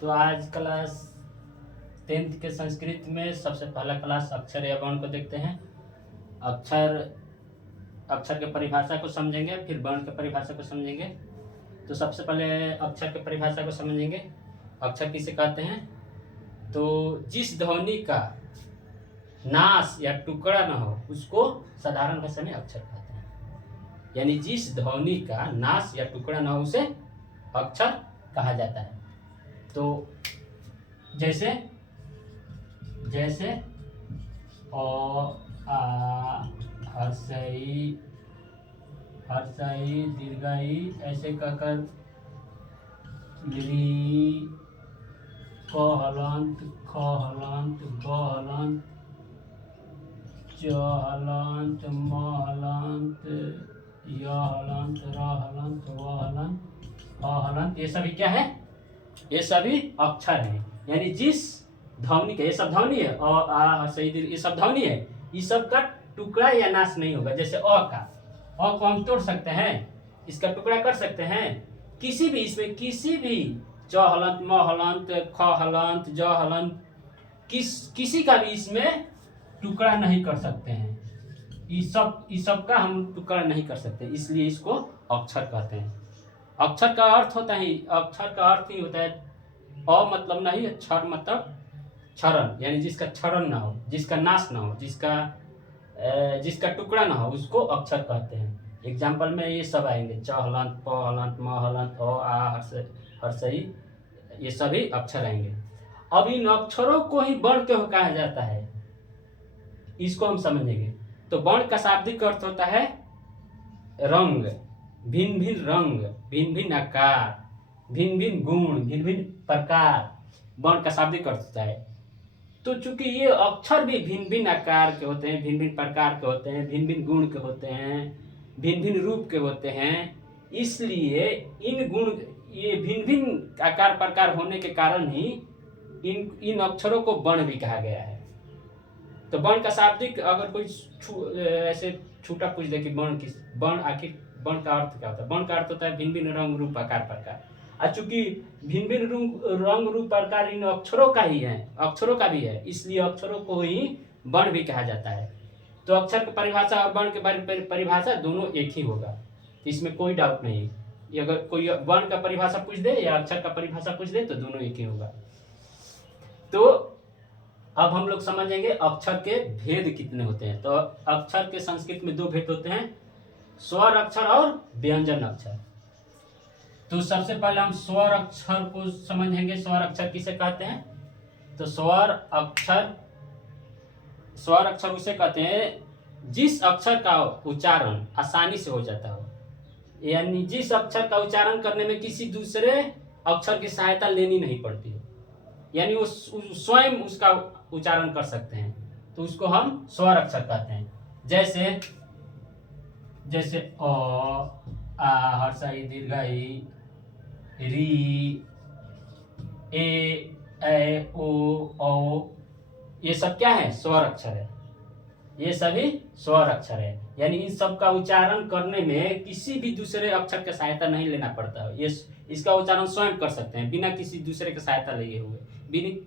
तो आज class 10th के संस्कृत में सबसे पहला क्लास अक्षर या वर्ण को देखते हैं। अक्षर अक्षर के परिभाषा को समझेंगे, फिर वर्ण के परिभाषा को समझेंगे। तो सबसे पहले अक्षर के परिभाषा को समझेंगे। अक्षर किसे कहते हैं? तो जिस ध्वनि का नाश या टुकड़ा न हो उसको साधारण भाषा में अक्षर कहते हैं। यानी जिस ध्वनि का नाश या टुकड़ा न हो उसे अक्षर कहा जाता है। तो जैसे जैसे अ आ हर्षई दीर्घई ऐसे कहकर ली क हलंत ख हलंत ग हलंत च हलंत म हलंत य हलंत र हलंत व हलंत अ हलंत, ये सभी क्या है? ये सभी अक्षर हैं। यानी जिस ध्वनि का, ये सब ध्वनि है, अ आ हर्षई दीर्घ, ये सब ध्वनि है, इस सब का टुकड़ा या नाश नहीं होगा। जैसे अ का, अ को हम तोड़ सकते हैं, इसका टुकड़ा कर सकते हैं। किसी भी इसमें किसी भी च हलंत म हलंत ख हलंत ज हलंत किसी का भी इसमें टुकड़ा नहीं कर सकते हैं। इस सब का हम टुकड़ा नहीं कर सकते, इसलिए इसको अक्षर कहते हैं। अक्षर का अर्थ होता है, अक्षर का अर्थ ही होता है अ मतलब नहीं, क्षर मतलब क्षरण, यानी जिसका क्षरण ना हो, जिसका नाश ना हो, जिसका टुकड़ा ना हो उसको अक्षर कहते हैं। एग्जाम्पल में ये सब आएंगे, च हलंत प हलंत म हलंत अ आ हर्षई, ये सभी अक्षर आएंगे। अब इन अक्षरों को ही वर्ण क्यों कहा जाता है, इसको हम समझेंगे। तो वर्ण का शाब्दिक अर्थ होता है रंग, भिन्न भिन्न रंग, भिन्न भिन्न आकार, भिन्न भिन्न गुण, भिन्न भिन्न प्रकार, वर्ण का शाब्दिक अर्थ होता है। तो चूंकि ये अक्षर भी भिन्न भिन्न आकार के होते हैं, भिन्न भिन्न प्रकार के होते हैं, भिन्न भिन्न गुण के होते हैं, भिन्न भिन्न रूप के होते हैं, इसलिए इन गुण, ये भिन्न भिन्न आकार प्रकार होने के कारण ही इन अक्षरों को वर्ण भी कहा गया है। तो वर्ण का शाब्दिक अगर कोई ऐसे छूटा पूछ दे कि वर्ण आखिर वर्ण का अर्थ क्या होता है? वर्ण का अर्थ होता है भिन्न भिन्न रंग रूप आकार प्रकार। और चूंकि भिन्न भिन्न रंग रूप प्रकार इन अक्षरों का ही है, अक्षरों का भी है, इसलिए अक्षरों को ही वर्ण भी कहा जाता है। तो अक्षर की परिभाषा और वर्ण की परिभाषा दोनों एक ही होगा, इसमें कोई डाउट नहीं। ये अगर कोई वर्ण का परिभाषा पूछ दे या अक्षर का परिभाषा पूछ दे तो दोनों एक ही होगा। तो अब हम लोग समझेंगे अक्षर के भेद कितने होते हैं। तो अक्षर के संस्कृत में दो भेद होते हैं, स्वर अक्षर और व्यंजन अक्षर। तो सबसे पहले हम स्वर अक्षर को समझेंगे। स्वर अक्षर किसे कहते हैं? तो स्वर अक्षर उसे कहते हैं जिस अक्षर का उच्चारण आसानी से हो जाता हो, यानी जिस अक्षर का उच्चारण करने में किसी दूसरे अक्षर की सहायता लेनी नहीं पड़ती हो, यानी वो स्वयं उसका उच्चारण कर सकते हैं, तो उसको हम स्वर अक्षर कहते हैं। जैसे अ आ हर्षई दीर्घई री ए ओ औ, ये सब क्या है? स्वर अक्षर है। ये सभी स्वर अक्षर है, यानी इन सब का उच्चारण करने में किसी भी दूसरे अक्षर की सहायता नहीं लेना पड़ता है। ये इसका उच्चारण स्वयं कर सकते हैं बिना किसी दूसरे की सहायता लिए हुए,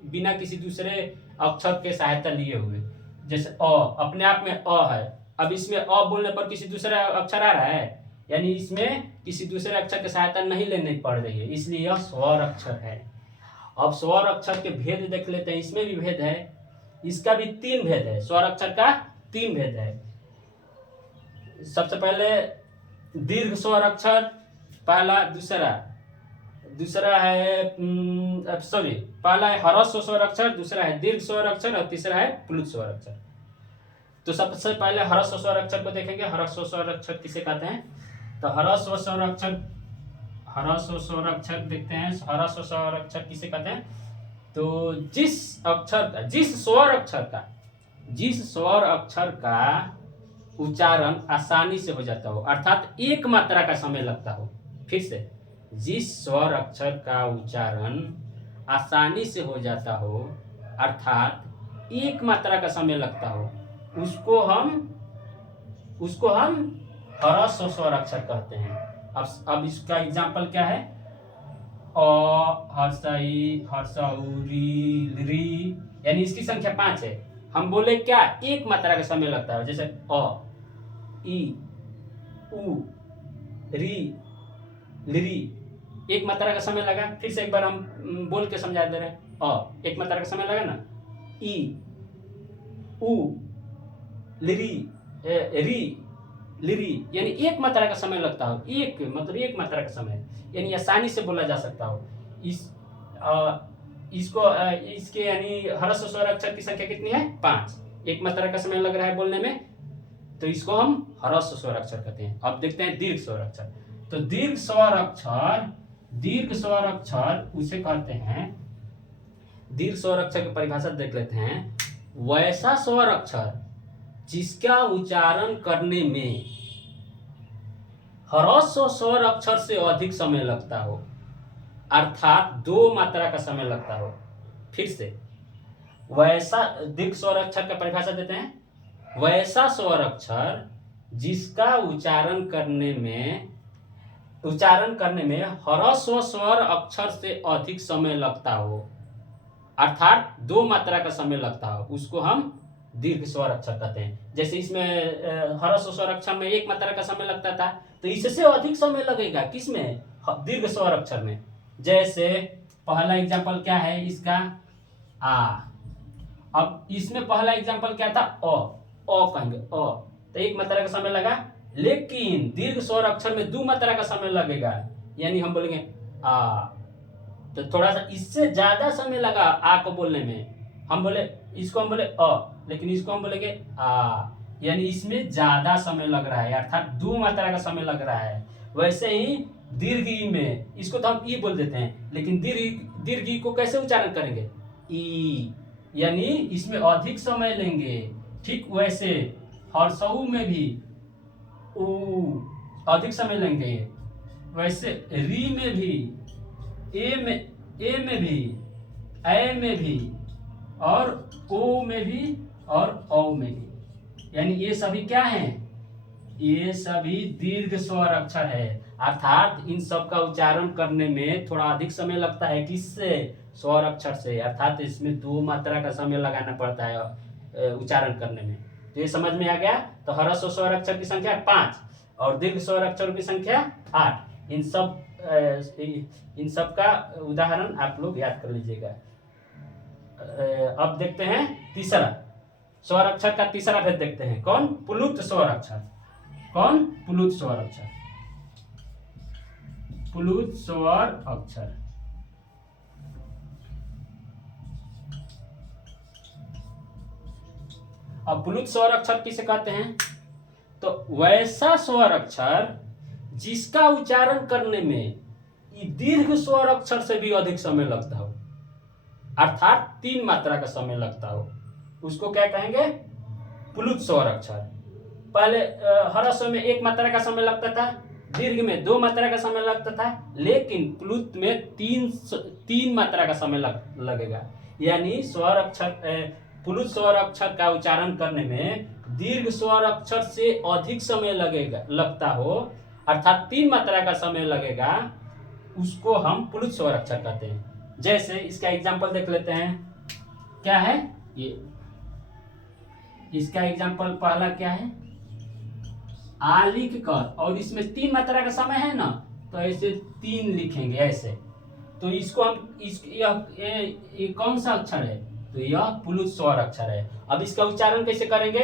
बिना किसी दूसरे अक्षर के सहायता लिए हुए। जैसे अ अपने आप में अ है, अब इसमें अ बोलने पर किसी दूसरे अक्षर आ रहा है, यानी इसमें किसी दूसरे अक्षर की सहायता नहीं लेनी पड़ रही है, इसलिए यह स्वर अक्षर है। अब स्वर अक्षर के भेद देख लेते हैं। इसमें भी भेद है, इसका भी 3 भेद है। स्वर अक्षर का 3 भेद है। सबसे पहले दीर्घ स्वर अक्षर, पहला दूसरा है पहला है ह्रस्व स्वर अक्षर, दूसरा है दीर्घ स्वर अक्षर और तीसरा है प्लुत स्वर अक्षर। तो सबसे पहले ह्रस्व स्वर अक्षर को देखेंगे। ह्रस्व स्वर अक्षर किसे कहते हैं? तो ह्रस्व स्वर अक्षर देखते हैं। ह्रस्व स्वर अक्षर किसे कहते हैं? तो जिस स्वर अक्षर का उच्चारण आसानी से हो जाता हो, अर्थात एक मात्रा का समय लगता हो। फिर से, जिस स्वर अक्षर का उच्चारण आसानी से हो जाता हो, अर्थात एक मात्रा का समय लगता हो, उसको हम ह्रस्व स्वर अक्षर कहते हैं। अब इसका एग्जाम्पल क्या है? हर्षई हर्षौरी री, यानी इसकी संख्या 5 है। हम बोले क्या, एक मात्रा का समय लगता है, जैसे ई उ री लिरी, एक मात्रा का समय लगा। फिर से एक बार हम बोल के समझा दे रहे हैं। एक मात्रा का समय लगा ना, ई उ लिरी री लिरी, यानी एक मात्रा का समय लगता हो, एक मतलब एक मात्रा का समय, यानी आसानी से बोला जा सकता हो। इसके यानी ह्रस्व स्वर अक्षर की संख्या कितनी है, 5। एक मात्रा का समय लग रहा है बोलने में, तो इसको हम ह्रस्व स्वर अक्षर कहते हैं। अब देखते हैं दीर्घ स्वर अक्षर। तो दीर्घ स्वर अक्षर उसे कहते हैं, दीर्घ स्वर अक्षर की परिभाषा देख लेते हैं। वैसा स्वर अक्षर जिसका उच्चारण करने में ह्रस्व स्वर अक्षर से अधिक समय लगता हो, अर्थात 2 मात्रा का समय लगता हो। फिर से वैसा दीर्घ स्वर अक्षर का परिभाषा देते हैं। वैसा स्वर अक्षर जिसका उच्चारण करने में ह्रस्व स्वर अक्षर से अधिक समय लगता हो, अर्थात 2 मात्रा का समय लगता हो, उसको हम दीर्घ स्वर अक्षर कहते हैं। जैसे इसमें ह्रस्व स्वर अक्षर में 1 मात्रा का समय लगता था, तो इससे अधिक समय लगेगा किसमें, दीर्घ स्वर अक्षर में। जैसे पहला एग्जांपल क्या है इसका, आ। अब इसमें पहला एग्जांपल क्या था, कहेंगे तो 1 मात्रा का समय लगा, लेकिन दीर्घ स्वर अक्षर में 2 मात्रा का समय लगेगा, यानी हम बोलेंगे आ। तो थोड़ा सा इससे ज्यादा समय लगा आ को बोलने में, हम बोले इसको हम बोले लेकिन इसको हम बोलेंगे आ, यानी इसमें ज्यादा समय लग रहा है, अर्थात 2 मात्रा का समय लग रहा है। वैसे ही दीर्घ ई में, इसको तो हम ई बोल देते हैं, लेकिन दीर्घ ई को कैसे उच्चारण करेंगे, ई, यानी इसमें अधिक समय लेंगे। ठीक वैसे हर्षऊ में भी ऊ अधिक समय लेंगे, वैसे री में भी, ए में भी, ए में भी, और ओ में भी, और औ में भी, यानी ये सभी क्या हैं, ये सभी दीर्घ स्वर अक्षर है। अर्थात इन सब का उच्चारण करने में थोड़ा अधिक समय लगता है, किससे, स्वर अक्षर से, अर्थात इसमें 2 मात्रा का समय लगाना पड़ता है उच्चारण करने में। तो ये समझ में आ गया। तो ह्रस्व स्वर अक्षर की संख्या 5 और दीर्घ स्वर अक्षर की संख्या 8। इन सब का उदाहरण आप लोग याद कर लीजिएगा। अब देखते हैं तीसरा स्वर अक्षर का तीसरा भेद देखते हैं। कौन, प्लुत स्वर अक्षर। कौन, प्लुत स्वर अक्षर। प्लुत स्वर अक्षर अब प्लुत स्वर अक्षर किसे कहते हैं, तो वैसा स्वर अक्षर जिसका उच्चारण करने में दीर्घ स्वर अक्षर से भी अधिक समय लगता हो, अर्थात 3 मात्रा का समय लगता हो, उसको क्या कहेंगे, प्लुत स्वर अक्षर। पहले ह्रस्व में 1 मात्रा का समय लगता था, दीर्घ में 2 मात्रा का समय लगता था, लेकिन प्लुत में 3 मात्रा का समय लगेगा। यानी स्वर अक्षर प्लुत स्वर अक्षर का उच्चारण करने में दीर्घ स्वर अक्षर से अधिक समय लगता हो, अर्थात 3 मात्रा का समय लगेगा, उसको हम प्लुत स्वर अक्षर कहते हैं। जैसे इसका एग्जांपल देख लेते हैं, क्या है ये, इसका एग्जांपल पहला क्या है, आ लिख कर, और इसमें 3 मात्रा का समय है ना, तो ऐसे 3 लिखेंगे ऐसे। तो इसको हम ये कौन सा अक्षर है, तो यह प्लुत स्वर अक्षर है। अब इसका उच्चारण कैसे करेंगे,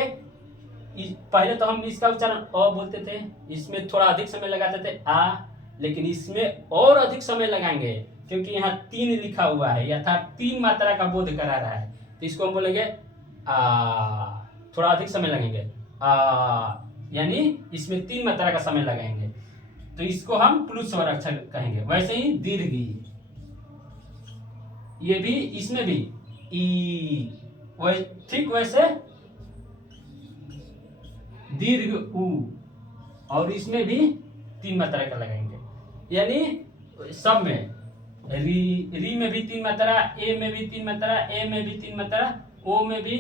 पहले तो हम इसका उच्चारण अ बोलते थे, इसमें थोड़ा अधिक समय लगाते थे आ, लेकिन इसमें और अधिक समय लगाएंगे, क्योंकि यहाँ 3 लिखा हुआ है, अर्थात 3 मात्रा का बोध करा रहा है, तो इसको हम बोलेंगे आ, थोड़ा अधिक समय लगेंगे आ, यानी इसमें 3 मात्रा का समय लगाएंगे, तो इसको हम प्लुत स्वर अक्षर कहेंगे। वैसे ही दीर्घ ई, ये भी, इसमें भी ई, ठीक वैसे दीर्घ उ, और इसमें भी 3 मात्रा का लगाएंगे, यानी सब में री में भी 3 मात्रा, ए में भी 3 मात्रा, ए में भी 3 मात्रा, ओ में भी,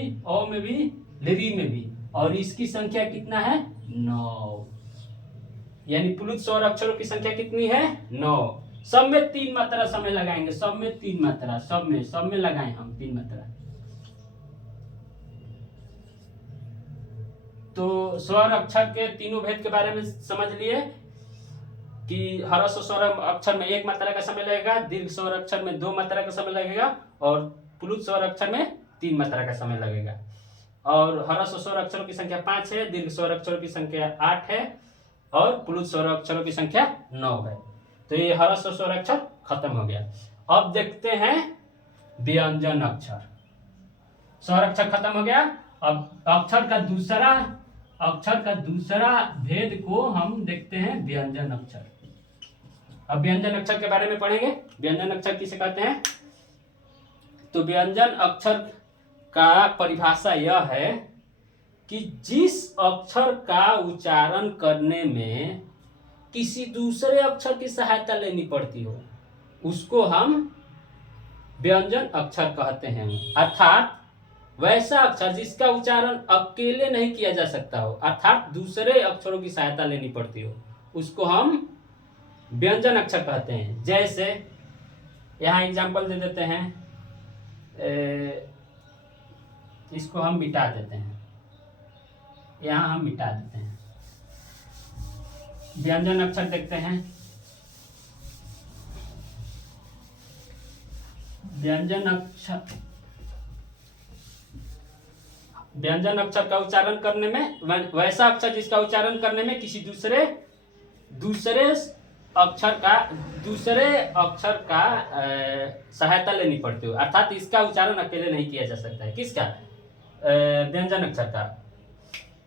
री में भी, और इसकी संख्या कितना है, 9। यानी प्लुत स्वर अक्षरों की संख्या कितनी है, 9। सब में 3 मात्रा समय लगाएंगे, सब में 3 मात्रा, सब में लगाए हम 3 मात्रा। तो स्वर अक्षर के तीनों भेद के बारे में समझ लिए कि ह्रस्व स्वर अक्षर में 1 मात्रा का समय लगेगा, दीर्घ स्वर अक्षर में 2 मात्रा का समय लगेगा और प्लुत स्वर अक्षर में 3 मात्रा का समय लगेगा। और ह्रस्व स्वर अक्षरों की संख्या 5 है, दीर्घ स्वर अक्षरों की संख्या 8 है और प्लुत स्वर अक्षरों की संख्या 9 है। तो ये ह्रस्व स्वर अक्षर खत्म हो गया। अब देखते हैं व्यंजन अक्षर। स्वर अक्षर खत्म हो गया। अब अक्षर का दूसरा भेद को हम देखते हैं व्यंजन अक्षर। अब व्यंजन अक्षर के बारे में पढ़ेंगे। व्यंजन अक्षर किसे कहते हैं? तो व्यंजन अक्षर का परिभाषा यह है कि जिस अक्षर का उच्चारण करने में किसी दूसरे अक्षर की सहायता लेनी पड़ती हो उसको हम व्यंजन अक्षर कहते हैं। अर्थात वैसा अक्षर जिसका उच्चारण अकेले नहीं किया जा सकता हो, अर्थात दूसरे अक्षरों की सहायता लेनी पड़ती हो, उसको हम व्यंजन अक्षर कहते हैं। जैसे यहाँ एग्जाम्पल दे देते हैं, इसको हम मिटा देते हैं, यहाँ हम मिटा देते हैं। व्यंजन अक्षर देखते हैं। व्यंजन अक्षर का उच्चारण करने में वैसा अक्षर जिसका उच्चारण करने में किसी दूसरे अक्षर का सहायता लेनी पड़ती हो, अर्थात इसका उच्चारण अकेले नहीं किया जा सकता है। किसका? व्यंजन अक्षर का।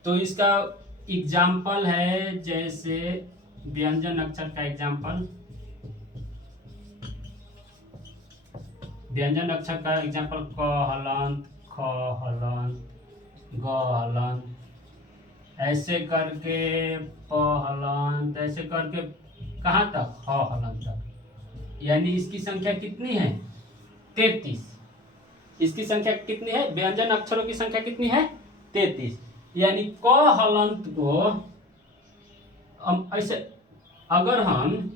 तो इसका एग्जाम्पल है, जैसे व्यंजन अक्षर का एग्जाम्पल, व्यंजन अक्षर का एग्जाम्पल क हलंत, ख हलंत, ग हलंत, ऐसे करके प हलंत, ऐसे करके कहाँ तक? ह हलंत तक। यानी इसकी संख्या कितनी है? 33। इसकी संख्या कितनी है? व्यंजन अक्षरों की संख्या कितनी है? 33। यानी क हलंत को हम ऐसे, अगर हम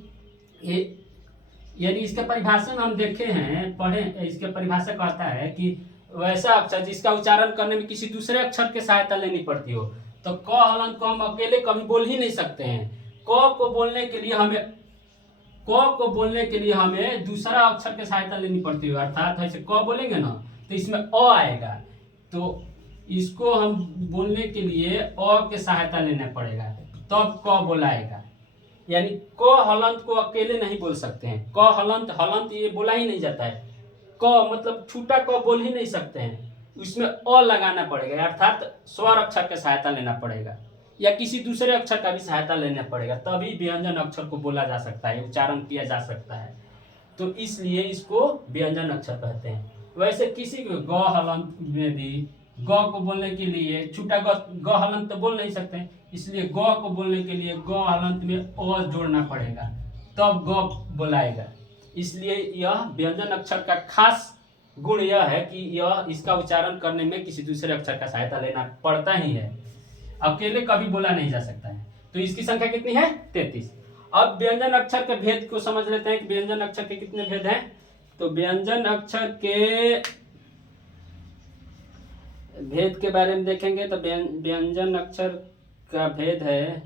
यानी इसका परिभाषा हम देखे हैं, पढ़े, इसके परिभाषा कहता है कि वैसा अक्षर जिसका उच्चारण करने में किसी दूसरे अक्षर की सहायता लेनी पड़ती हो। तो क हलंत को हम अकेले कभी बोल ही नहीं सकते हैं। क को बोलने के लिए हमें दूसरा अक्षर की सहायता लेनी पड़ती है, अर्थात ऐसे क बोलेंगे ना तो इसमें अ आएगा, तो इसको हम बोलने के लिए अ के सहायता लेना पड़ेगा, तब क बोलाएगा। यानी क हलंत को अकेले नहीं बोल सकते हैं। क हलंत ये बोला ही नहीं जाता है। क मतलब छूटा क बोल ही नहीं सकते हैं, उसमें अ लगाना पड़ेगा, अर्थात स्वर अक्षर की सहायता लेना पड़ेगा या किसी दूसरे अक्षर का भी सहायता लेना पड़ेगा, तभी व्यंजन अक्षर को बोला जा सकता है, उच्चारण किया जा सकता है। तो इसलिए इसको व्यंजन अक्षर कहते हैं। वैसे किसी को ग हलंत में भी ग को बोलने के लिए छूटा ग हलंत तो बोल नहीं सकते, इसलिए ग को बोलने के लिए ग हलंत में अ जोड़ना पड़ेगा, तब ग बोलाएगा। इसलिए यह व्यंजन अक्षर का खास गुण यह है कि यह इसका उच्चारण करने में किसी दूसरे अक्षर का सहायता लेना पड़ता ही है, अकेले कभी बोला नहीं जा सकता है। तो इसकी संख्या कितनी है? 33। अब व्यंजन अक्षर के भेद को समझ लेते हैं कि व्यंजन अक्षर के कितने भेद हैं। तो व्यंजन अक्षर के भेद के बारे में देखेंगे तो व्यंजन अक्षर का भेद है